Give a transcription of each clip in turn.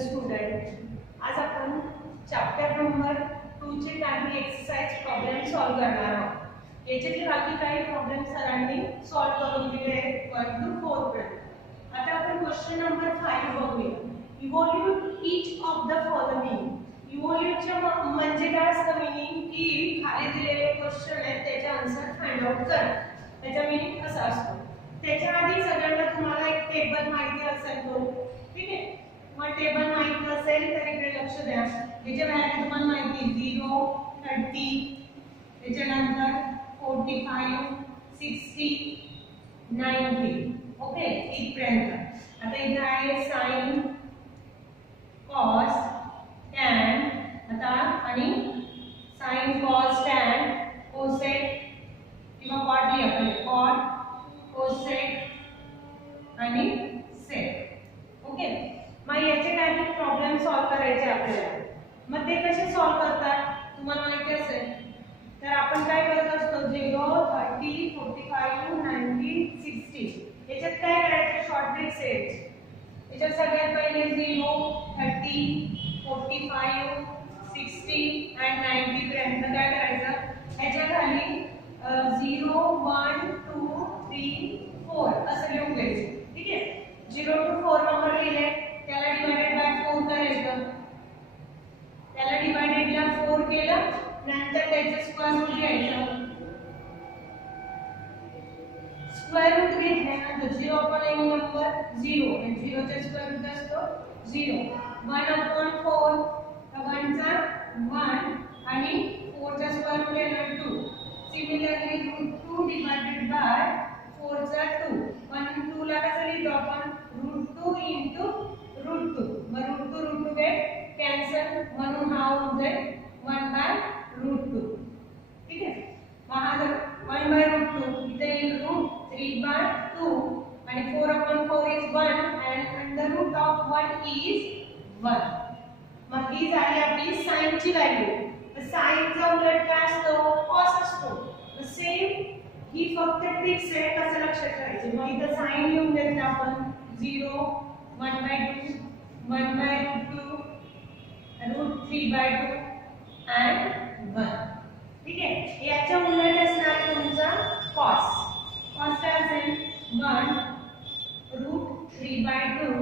Student, आज आपण chapter number 2 चे काही एक्सरसाइज प्रॉब्लेम सॉल्व करणार आहोत। याचे बाकी काही प्रॉब्लेम सरांनी सॉल्व करून दिले आहेत 1 to 4 पर्यंत। आता आपण क्वेश्चन नंबर 5 बघूया। इव्हॉल्यूट ईच ऑफ द फॉलोइंग। इव्हॉल्यूटचे म्हणजे काय असतं मीनिंग की खाली दिलेले क्वेश्चन आहेत त्याचे आन्सर फाइंड आउट करा। त्याचा मीनिंग असा असतो। त्याच्या आधी सगळ्यांना तुम्हाला एक टेबल माहिती असेल तो, ठीक आहे? मग टेबल माहिती असेल तर इकडे लक्ष द्या। याचे व्हॅल्यू तुम्हाला माहिती 0, 30, त्याच्यानंतर 45, 60, 90, ओके इथपर्यंत। आता इथे आहे साइन, कॉस, टॅन, आता आणि साइन, कॉस, टॅन, कोसेक किंवा कॉट लिहा पहिले, कॉट, कोसेक आणि सेक, ओके। मग याचे काही प्रॉब्लेम सॉल्व करायचे आपल्याला। मग ते कसे सॉल्व करतात तुम्हाला माहिती असेल तर आपण काय करत असतो 0, 30, 45, 90, 60 याच्यात काय करायचं शॉर्ट ट्रिक्स आहेत। याच्यात सगळ्यात पहिले 0, 30, 45, 60 आणि 90 पर्यंत काय करायचं याच्या खाली 0, 1, 2, 3, 4 असं लिहून घ्यायचं, ठीक आहे। 0 to 4 नंबर लिहिले त्याला डिवाइडेड बाय 4 करायचं, त्याला डिवाइडेडला 4 केलं नंतर त्याचे स्क्वेअर रूट घ्यायचं। स्क्वेअर रूट घेतल्यानंतर 0 अपॉन एनी नंबर 0 आणि 0 चा स्क्वेअर रूट असतो 0। 1 अपॉन 4 तर 1 चा 1 आणि 4 चा स्क्वेअर रूट येणार 2। सिमिलरली √2 डिवाइडेड बाय 4 चा 2। 1 आणि 2 ला कसं लिहितो आपण √2 into √2। मग √2 हे कॅन्सल म्हणून हा होऊन जाईल 1/√2, ठीक आहे। मग हा जर 1/√2 इथे येईल √3/2 आणि 4/4 is 1 and under root of 1 is 1। मग ही झाली आपली साइन ची व्हॅल्यू। तर साइन चा उलट काय असतो कॉस असतो। तर सेम ही फक्त ट्रिक्स आहे कसं लक्षात ठेवायची। मग इथे साइन लिहून घेतलं आपण 0, 1/2, 1/2, √3/2 and 1, ठीक आहे। याच्या उलट असणार तुमचा कॉस। कॉस काय असेल 1 √3/2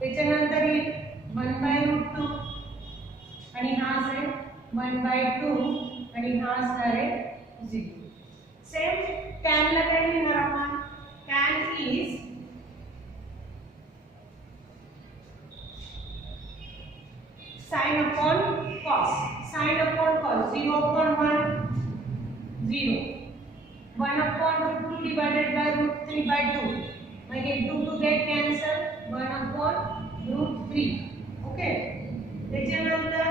त्याच्यानंतर 1/√2 आणि हा असेल 1/2 आणि हा असणार आहे 0। सेम tan ला काय लिहिणार आपण tan is sin upon cos, sin upon cos 0 upon 1 0, 1 upon √2 divided by √3/2 म्हणजे 2 get cancel 1 upon √3, ओके। त्याच्यानंतर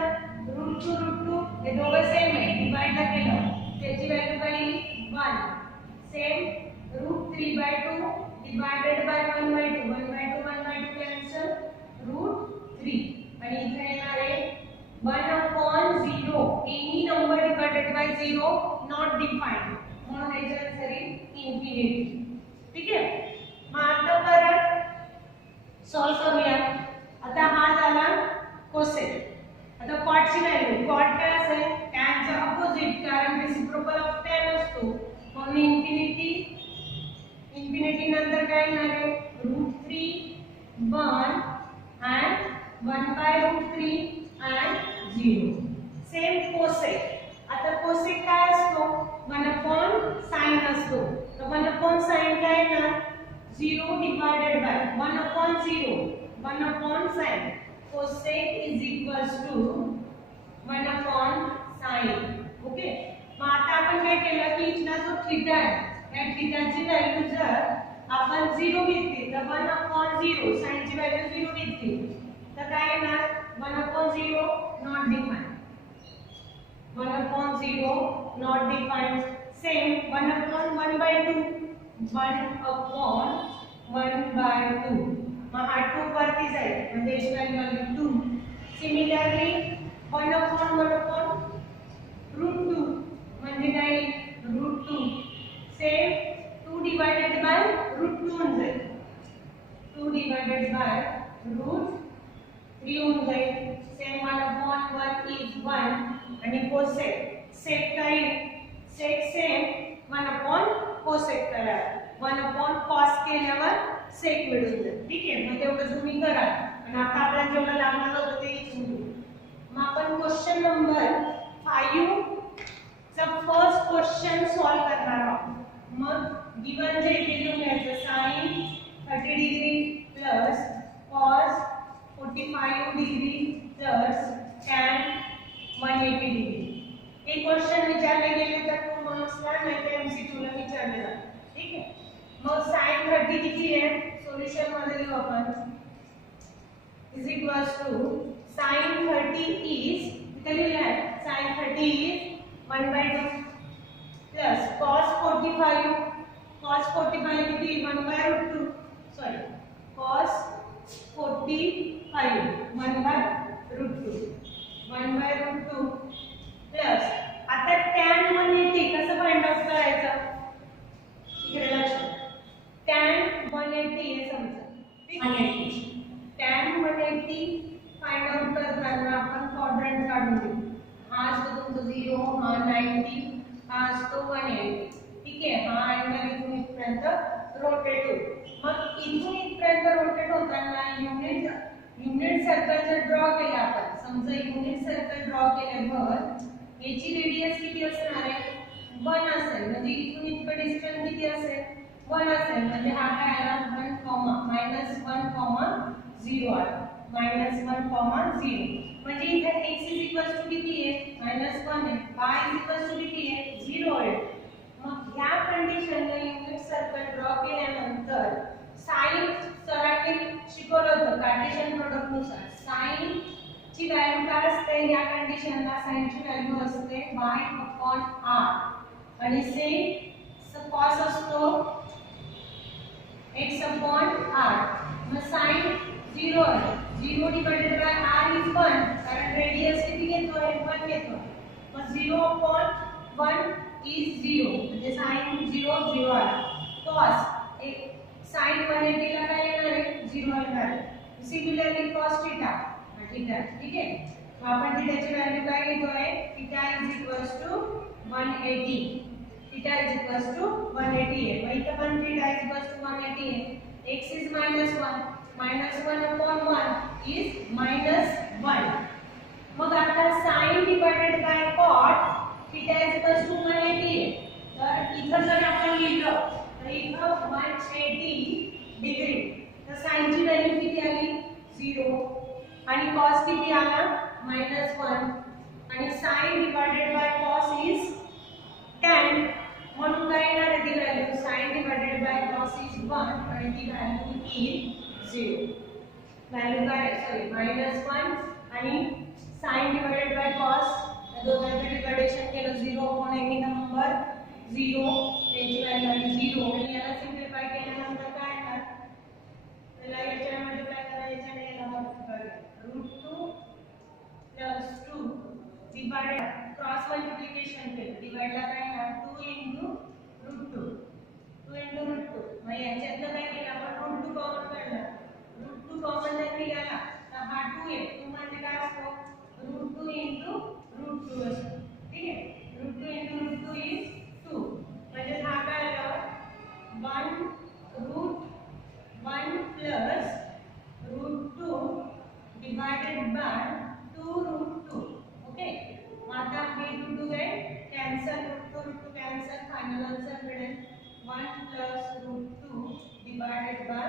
√2 हे दोघं सेम आहे डिवाइड केलं त्याची व्हॅल्यू काय 1। सेम √3/2 डिवाइडेड बाय 1/2, 1/2 कॅन्सल √3 आणि इथे येणार आहे 1 upon 0 any number divided by 0 not defined म्हणून याचा आन्सर इज इन्फिनिटी, ठीक आहे। मग आता परत सॉल्व करूया। आता हा झाला कोसेक। आता कॉट ची व्हॅल्यू कॉट काय असेल tan चा अपोजिट कारण रेसिप्रोकल ऑफ tan असतो म्हणून इन्फिनिटी नंतर काय येणार आहे √3 1 and 1/√3 and 0। Same cosec. आता कोसेक काय असतो 1 upon sin असतो। तर 1 upon sin काय येणार 0 divided by 1 upon 0 1 upon sin। Cosec is equals to 1 upon sin, okay. मग आता आपण काय केलं की इथला जो थीटा आहे या थीटाची व्हॅल्यू जर आपण 0 घेतली तर 1 upon 0 sin ची व्हॅल्यू 0 घेतली तर काय येणार 1 upon 0 not defined, 1 upon 0 not defined. Same 1 upon 1/2 1 upon 1/2 मग हा 2 वरती जाईल म्हणजे याची व्हॅल्यू आली 2। सिमिलरली 1 upon √2 म्हणजे काय √2। Same 2 divided by divided by root 3 होऊन जाईल. सेम 1/1 इज 1 आणि कोसेक सेक काय सेक सेम 1/कोसेक करा. 1/कॉस केल्यावर सेक मिळून जाईल. ठीक आहे, मग तेवढं तुम्ही करा आणि आता आपल्याला जेवढं लागणार होतं ते इथून घेऊ. मग आपण क्वेश्चन नंबर 5 चा फर्स्ट क्वेश्चन सॉल्व करणार आहोत. मग गिवन जे इथे लिहून घ्यायचं sin 30 degree plus cos 45 degree plus tan 180 degree. हे क्वेश्चन विचारले गेले तर 2 मार्क्सला नाही तर एमसीक्यू ला विचारले जातात. ठीक आहे, मग sin 30 किती आहे सोल्युशन मध्ये लिहू आपण is equals to sin 30 is इथे लिहिलं आहे sin 30 इज 1/2 प्लस cos 45 किती 1/√2 सॉरी cos 45 1/√2 प्लस आता tan 180 कसं फाइंड आउट करायचं इकडे लक्ष tan 180 हे समजा ठीक आहे. tan 180 फाइंड आउट करताना आपण क्वाड्रंट काढून घेऊ. हा असतो तुमचा 0 हा 90 हा असतो 180. ठीक आहे, हा अँगल इथून इथपर्यंत रोटेट होईल. मग इथून इथपर्यंत रोटेट होताना युनिट सर्कल जर ड्रॉ केला आपण समजा युनिट सर्कल ड्रॉ केल्यावर याची रेडियस किती असणार आहे 1 असेल. म्हणजे इथून इतकं डिस्टन्स किती असेल 1 असेल. म्हणजे हा काय आला 1, -1,0 आला -1,0. म्हणजे इथे x किती आहे -1 आहे, y किती आहे 0 आहे. मग ह्या कंडिशनला युनिट सर्कल ड्रॉ केल्यानंतर साइन सरांनी शिकवलं होतं कार्टेशियन प्रोडक्ट नुसार साइन ची व्हॅल्यू काय असते या कंडिशनला साइन ची व्हॅल्यू असते y/r आणि सेम cos असतो x/r. मग साइन 0 आहे 0 डिवाइडेड बाय r इज 1 कारण रेडियस किती घेतोय 1 घेतोय. मग 0/1 इज 0 म्हणजे sin 0 आला. cos एक sin 180 ला काय येणार आहे 0 येणार आहे. सिमिलरली cos थीटा थीटा ठीक आहे. मग आपण थीटाची व्हॅल्यू काय घेतोय theta is equals to 180. Theta is equals to 180 आहे. मग इथे पण थीटा इज इक्वल्स टू 180 आहे. x is -1 -1/1 is -1. मग आता sin divided by cot theta is equals to 180 आहे. तर इथं जर आपण लिहिलं तर इथं 180 डिग्री तर sin ची व्हॅल्यू किती आली 0 आणि cos किती आला -1 आणि sin divided bye cos is tan. म्हणून काय येणार आहे ती value sin divided bye cos is 1 आणि ती व्हॅल्यू इज 0. व्हॅल्यू काय सॉरी -1 आणि sin डिवाइडेड बाय cos दोघांचं डिवाइडेशन केलं 0/any नंबर 0 त्याची व्हॅल्यू आली 0 आणि याला सिम्प्लिफाय केल्यानंतर काय येणार त्याला याच्या मल्टिप्लाय करा याच्याने याला मल्टिप्लाय √2 + 2 डिवाइडेड क्रॉस मल्टिप्लिकेशन केलं डिवाइडला काय येणार 2 * √2 मग याच्यातलं काय केलं आपण √2 कॉमन काढला. √2 कॉमन जर निघाला तर हा 2 आहे 2 म्हणजे काय असतो √2 * √2 असतो. ठीक आहे, √2 * √2 इज 2 म्हणजे हा काय आला 1√1 प्लस √2 डिवाइडेड बाय 2√2. ओके, मग आता हे √2 आहे कॅन्सल √2 कॅन्सल फायनल आन्सर मिळेल 1 प्लस √2 डिवाइडेड बाय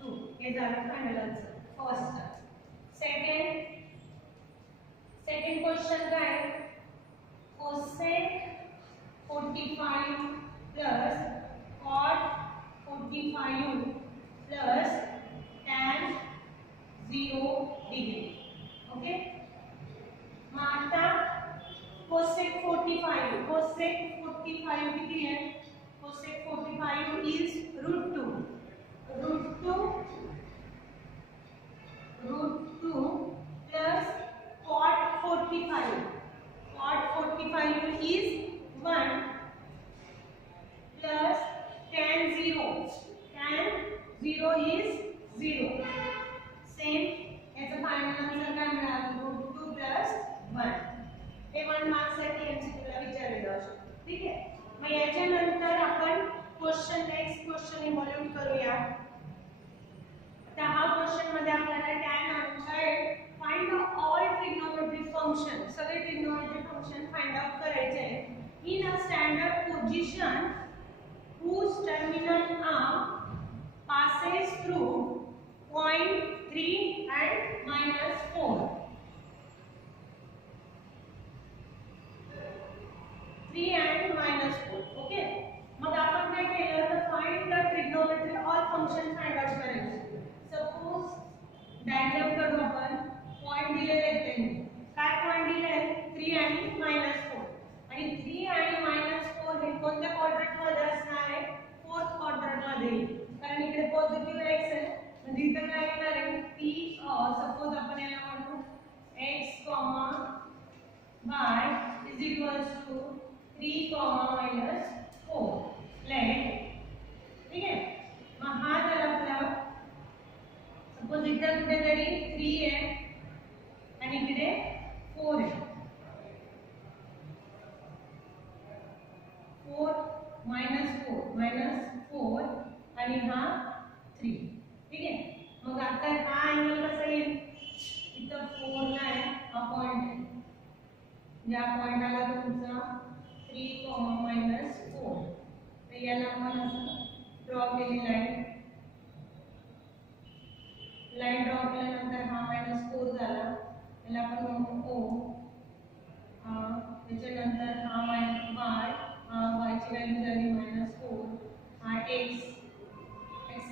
2. हे झालं final answer first. Second question काय cosec 45 plus cot 45 plus tan 0 degree. Okay, मग आता cosec 45 किती आहे cosec 45 is √2 plus cot 45 is 1 plus tan 0 is 0. मग याच्यानंतर आपण नेक्स्ट क्वेश्चन इव्हॉल्यूट करूया. आता हा क्वेश्चन मध्ये आपल्याला tan find all trigonometric function, सगळे ट्रिग्नोमेट्रिक फंक्शन फाइंड आउट करायचे आहेत in a standard position whose terminal arm passes through point 3 and -4. 3 and -4. Okay. मग आपण काय केलं तर find the trigonometric all function find out करायचे. सपोज डायग्राम करू आपण. पॉइंट दिलेले आहेत त्यांनी. काय पॉइंट दिले आहेत 3 आणि -4. आणि 3 आणि -4 हे कोणत्या क्वाड्रंट मध्ये असणार आहे? फोर्थ क्वाड्रंट मध्ये. कारण इकडे पॉझिटिव्ह x आहे म्हणजे इथे काय येणार आहे p. सपोज आपण याला म्हणू x, y is equals to 3, -4. Late. ठीक आहे. मग हा झाला आपला. सपोज इथे कुठेतरी 3 आहे आणि इकडे 4 आहे. 4 -4 आणि हा 3. ठीक आहे. मग आता हा अँगल कसा येईल? इथं 4 ला आहे हा पॉइंट आहे. या पॉइंटला तुमचा 3, -4. तर याला आपण असं ड्रॉ केली लाईन. लाईन ड्रॉ केल्यानंतर हा -4 झाला. याला आपण म्हणू O. त्याच्यानंतर हा y, y ची व्हॅल्यू झाली -4. हा x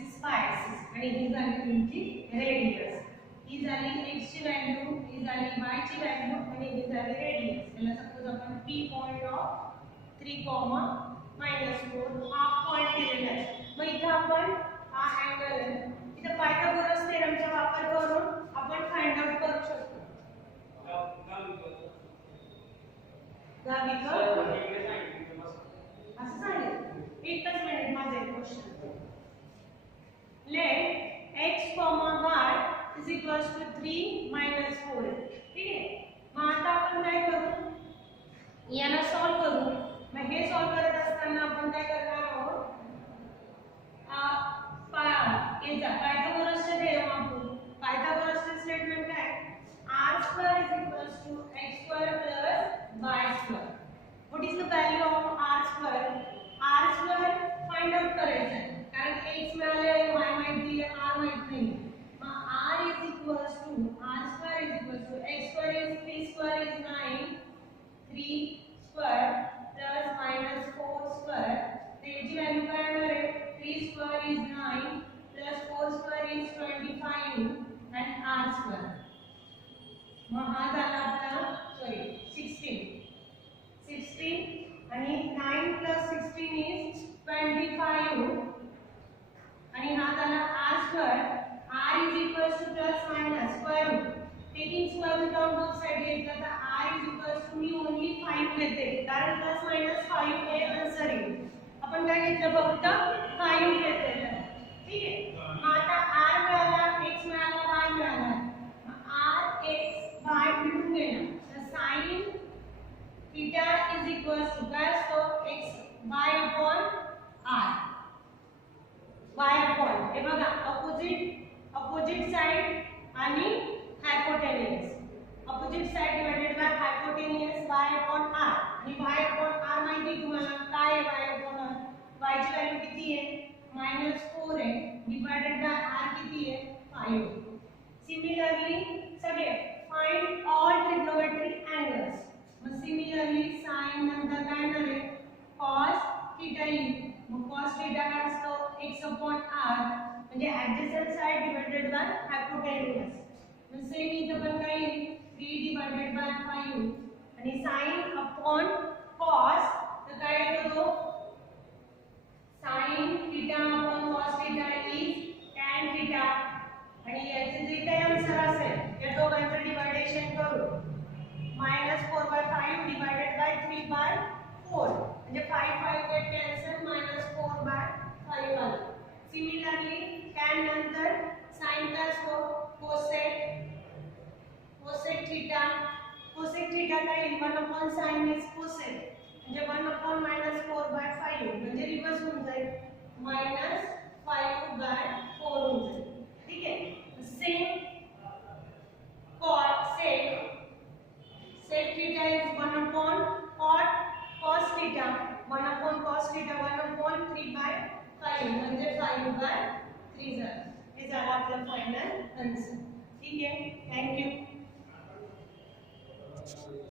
इज 5 आणि ही झाली तुमची रेडियस. ही झाली x ची व्हॅल्यू, ही झाली y ची व्हॅल्यू आणि ही झाली रेडियस. याला सपोज आपण p पॉइंट ऑफ 3, -4 हा पॉइंट दिलेला आहे. मग इथे आपण हा अँगल आहे. इथे पायथागोरस थेरमचा वापर करून आपण फाइंड आउट करू शकतो. असं सांगितलं. एकच मिनिट माझा एक question. Let x, y is equals to 3 -4. ठीक आहे. मग आता आपण काय करू? याला सॉल्व करू. मग हे सॉल्व करत असताना आपण काय करणार आहोत? पायथागोरसचे थेरम वापरू. पायथागोरसचे स्टेटमेंट काय? r² is equals to x² plus y². What is the value of r²? r² find out करायचं आहे. कारण x मिळाले, y माहिती आहे, r माहित नाही. मग r is equals to r² is equals to x² is 3² is 9. 3² plus -4². त्याची व्हॅल्यू काय येणार आहे? 3² is 9 plus 4² is 25 and r². मग हा झाला आपला 16 आणि 9 plus 16 is 25 आणि हा झाला r². r is equals to plus minus square root. Taking square root on both sides घेतला तर r is equals to me only 5 घेते कारण plus minus 5 हे आन्सर येईल. आपण काय घेतलं फक्त 5 घेतलेलं. ठीक आहे. मग आता r मिळाला, x मिळाला, y मिळाला. r x y मिळून गेला. तर sin theta is equals to काय असतो? x y upon r. y upon हे बघा opposite side आणि hypotenuse. Opposite side divided by hypotenuse y upon r. आणि y upon r माहिती तुम्हाला काय आहे? y upon r. y ची व्हॅल्यू किती आहे? -4 आहे. डिवाइडेड बाय r किती आहे? 5. सिमिलरली सगळे फाइंड ऑल ट्रिग्नोमेट्रिक एंगल्स. मग सिमिलरली sin नंतर काय येणार आहे? cos थीटा येईल. मग cos थीटा काय असतो? x upon r म्हणजे adjacent side divided by hypotenuse. मग सेम इथं पण काय येईल? 3 divided by 5 आणि sin upon cos तर काय येतो? sin theta upon cos theta is tan theta. आणि याचे जे काही आन्सर असेल या दोघांचं डिवाइडेशन करू. -4/5 divided by 3/4 म्हणजे 5 get cancel -4/5 आला. सिमिलरली tan नंतर sin का असतो? cosec theta. cosec theta काय येईल? 1 upon sin is cosec. म्हणजे 1/-4/5 म्हणजे रिवर्स होऊन जाईल, -5/4 होऊन जाईल. ठीक आहे. Same cot sec theta is 1/cot cos theta, 1/cos theta 1/3/5 म्हणजे 5/3 झालं. हे झालं आपलं फायनल आन्सर. ठीक आहे. Thank you.